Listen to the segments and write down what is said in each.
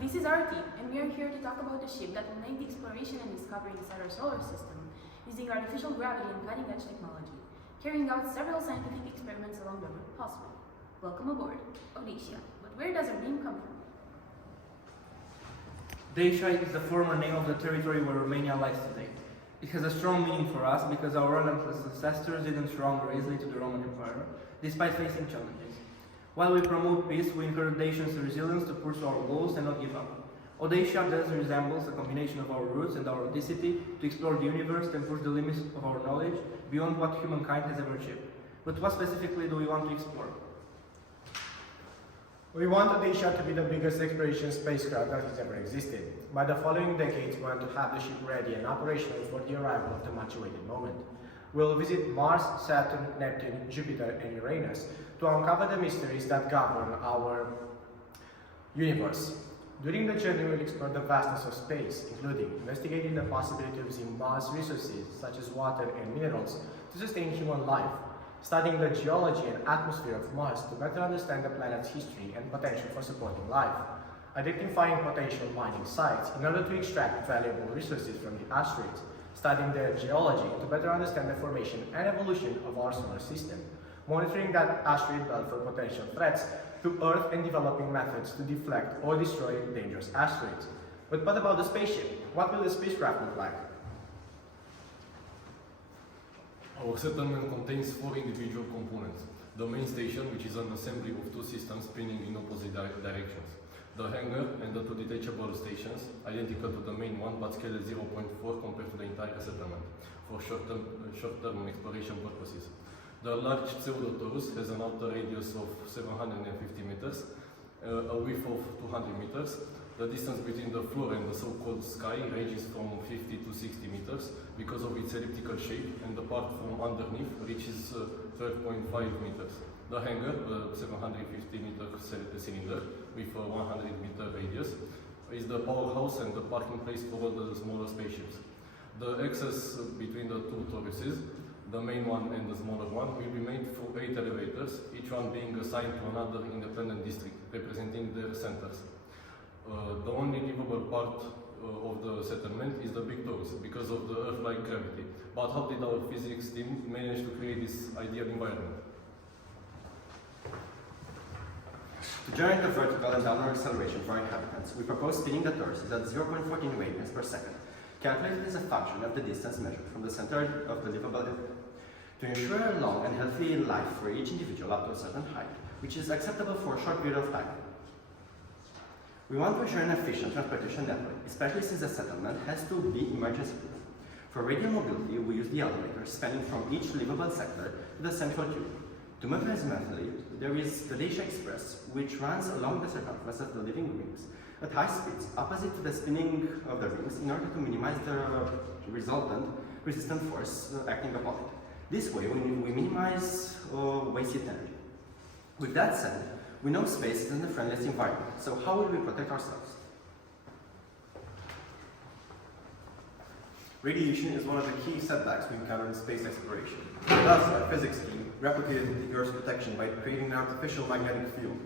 This is our team, and we are here to talk about the ship that will make the exploration and discovery inside our solar system using artificial gravity and cutting-edge technology, carrying out several scientific experiments along the route possible. Welcome aboard, AuDacia. But where does our name come from? AuDacia is the former name of the territory where Romania lies today. It has a strong meaning for us because our relentless ancestors didn't surrender easily to the Roman Empire, despite facing challenges. While we promote peace, we encourage Dacians' resilience to pursue our goals and not give up. AuDacia thus resembles a combination of our roots and our audacity to explore the universe and push the limits of our knowledge beyond what humankind has ever achieved. But what specifically do we want to explore? We want AuDacia to be the biggest exploration spacecraft that has ever existed. By the following decades, we want to have the ship ready and operational for the arrival of the much-awaited moment. We'll visit Mars, Saturn, Neptune, Jupiter, and Uranus to uncover the mysteries that govern our universe. During the journey, we'll explore the vastness of space, including investigating the possibility of using Mars resources such as water and minerals to sustain human life, studying the geology and atmosphere of Mars to better understand the planet's history and potential for supporting life, identifying potential mining sites in order to extract valuable resources from the asteroids, studying their geology to better understand the formation and evolution of our solar system, monitoring that asteroid belt for potential threats to Earth and developing methods to deflect or destroy dangerous asteroids. But what about the spaceship? What will the spacecraft look like? Our settlement contains 4 individual components. The main station, which is an assembly of 2 systems spinning in opposite directions. The hangar and the 2 detachable stations, identical to the main one but scaled 0.4 compared to the entire settlement, for short-term exploration purposes. The large pseudo-torus has an outer radius of 750 meters, a width of 200 meters. The distance between the floor and the so-called sky ranges from 50 to 60 meters because of its elliptical shape, and the part from underneath reaches 12.5 meters. The hangar, a 750 meter cylinder with a 100 meter radius, is the powerhouse and the parking place for all the smaller spaceships. The access between the 2 toruses, the main one and the smaller one, will be made through 8 elevators, each one being assigned to another independent district, representing their centers. The only livable part of the settlement is the big torus, because of the Earth-like gravity. But how did our physics team manage to create this ideal environment? To generate the vertical and downward acceleration for our inhabitants, we propose spinning the torus at 0.14 radians per second, calculated as a function of the distance measured from the center of the livable area, to ensure a long and healthy life for each individual up to a certain height, which is acceptable for a short period of time. We want to ensure an efficient transportation network, especially since the settlement has to be emergency-proof. For radial mobility, we use the elevator spanning from each livable sector to the central tube. To mobilize mentally, there is the AuDacia Express, which runs along the circumference of the living rings at high speeds, opposite to the spinning of the rings, in order to minimize the resultant resistant force acting upon it. This way, we minimize wasted energy. With that said, we know space isn't the friendliest environment, so how will we protect ourselves? Radiation is one of the key setbacks we encounter in space exploration. Thus, our physics team replicated the Earth's protection by creating an artificial magnetic field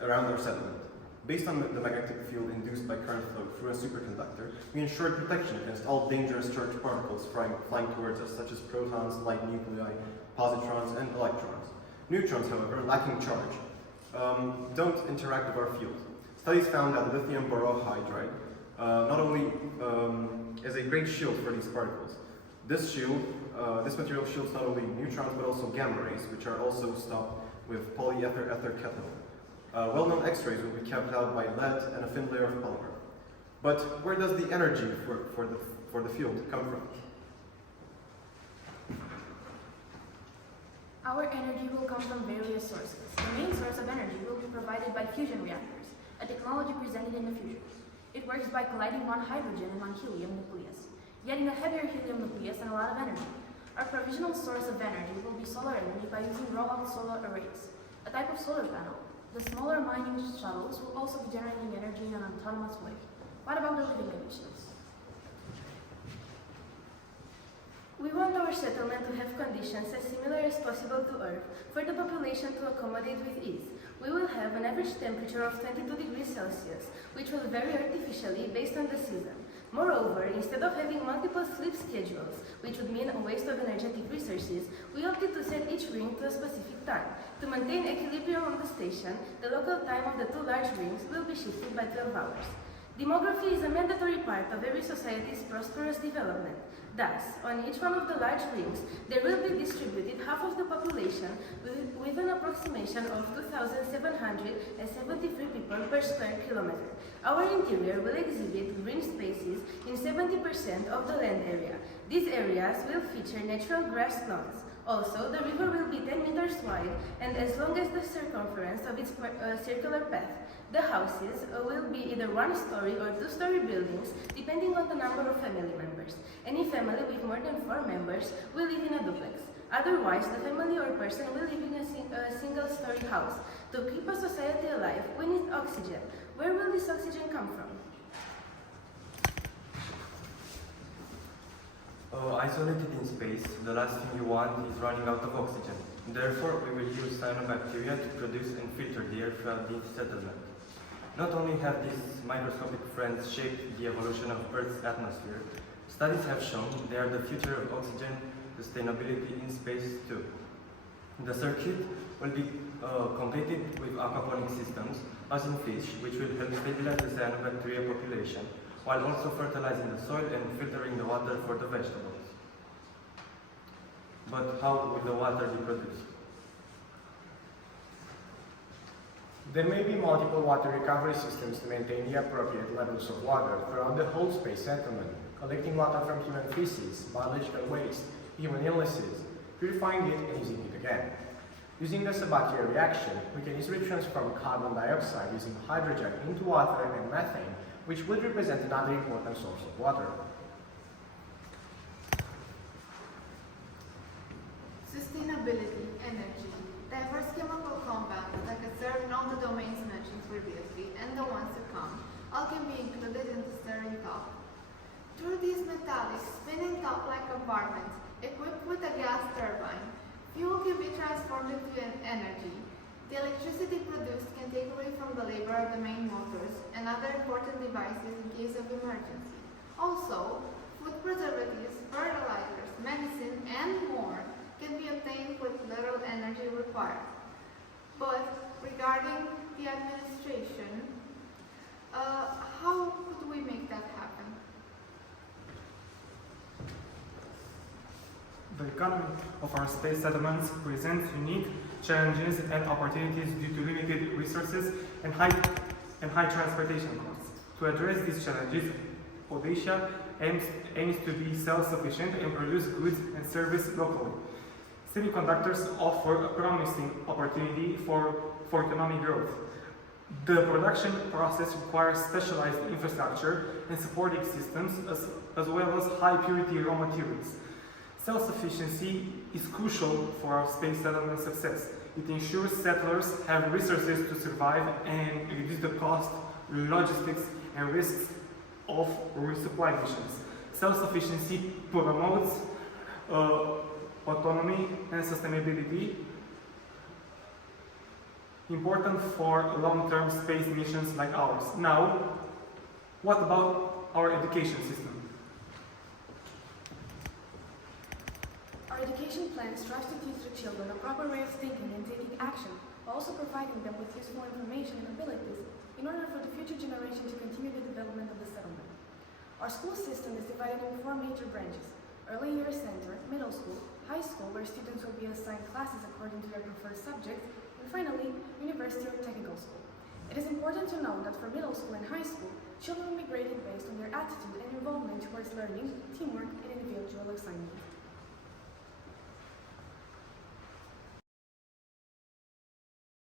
around our settlement. Based on the magnetic field induced by current flow through a superconductor, we ensured protection against all dangerous charged particles flying towards us, such as protons, light nuclei, positrons, and electrons. Neutrons, however, lacking charge, don't interact with our field. Studies found that lithium borohydride not only is a great shield for these particles. This material shields not only neutrons but also gamma rays, which are also stopped with polyether ether ketone. Well-known X-rays will be kept out by lead and a thin layer of polymer. But where does the energy for the field come from? Our energy will come from various sources. The main source of energy will be provided by fusion reactors, a technology presented in the future. It works by colliding one hydrogen and one helium nucleus, getting a heavier helium nucleus and a lot of energy. Our provisional source of energy will be solar energy by using roll-out solar arrays, a type of solar panel. The smaller mining shuttles will also be generating energy in an autonomous way. What about the living conditions? We want our settlement to have conditions as similar as possible to Earth for the population to accommodate with ease. We will have an average temperature of 22 degrees Celsius, which will vary artificially based on the season. Moreover, instead of having multiple sleep schedules, which would mean a waste of energetic resources, we opted to set each ring to a specific time. To maintain equilibrium on the station, the local time of the two large rings will be shifted by 12 hours. Demography is a mandatory part of every society's prosperous development. Thus, on each one of the large rings, there will be distributed half of the population with an approximation of 2,773 people per square kilometer. Our interior will exhibit green spaces in 70% of the land area. These areas will feature natural grass lawns. Also, the river will be 10 meters wide and as long as the circumference of its circular path. The houses will be either one-story or two-story buildings, depending on the number of family members. Any family with more than 4 members will live in a duplex. Otherwise, the family or person will live in a single-story house. To keep a society alive, we need oxygen. Where will this oxygen come from? Isolated in space, the last thing you want is running out of oxygen. Therefore, we will use cyanobacteria to produce and filter the air throughout the settlement. Not only have these microscopic friends shaped the evolution of Earth's atmosphere, studies have shown they are the future of oxygen sustainability in space too. The circuit will be completed with aquaponic systems, as in fish, which will help stabilize the cyanobacteria population, while also fertilizing the soil and filtering the water for the vegetables. But how will the water be produced? There may be multiple water recovery systems to maintain the appropriate levels of water throughout the whole space settlement, collecting water from human feces, biological waste, human illnesses, purifying it and using it again. Using the Sabatier reaction, we can easily transform carbon dioxide using hydrogen into water and methane, which would represent another important source of water. Sustainability, energy, diverse chemical compounds that can serve all the domains mentioned previously and the ones to come, all can be included in the stirring top. Through these metallic spinning top-like compartments equipped with a gas turbine, fuel can be transformed into energy. The electricity produced can take away from the labor of the main motors and other important devices in case of emergency. Also, food preservatives, fertilizers, medicine, and more can be obtained with little energy required. But regarding the administration, how could we make that happen? The economy of our space settlements presents unique challenges and opportunities due to limited resources and high transportation costs. To address these challenges, AuDacia aims to be self-sufficient and produce goods and services locally. Semiconductors offer a promising opportunity for economic growth. The production process requires specialized infrastructure and supporting systems as well as high-purity raw materials. Self-sufficiency is crucial for our space settlement success. It ensures settlers have resources to survive and reduce the cost, logistics, and risks of resupply missions. Self-sufficiency promotes autonomy and sustainability, important for long-term space missions like ours. Now, what about our education system? Our education plan strives to teach the children a proper way of thinking and taking action, while also providing them with useful information and abilities in order for the future generation to continue the development of the settlement. Our school system is divided into 4 major branches: early years center, middle school, high school, where students will be assigned classes according to their preferred subject, and finally, university or technical school. It is important to note that for middle school and high school, children will be graded based on their attitude and involvement towards learning, teamwork, and individual assignment.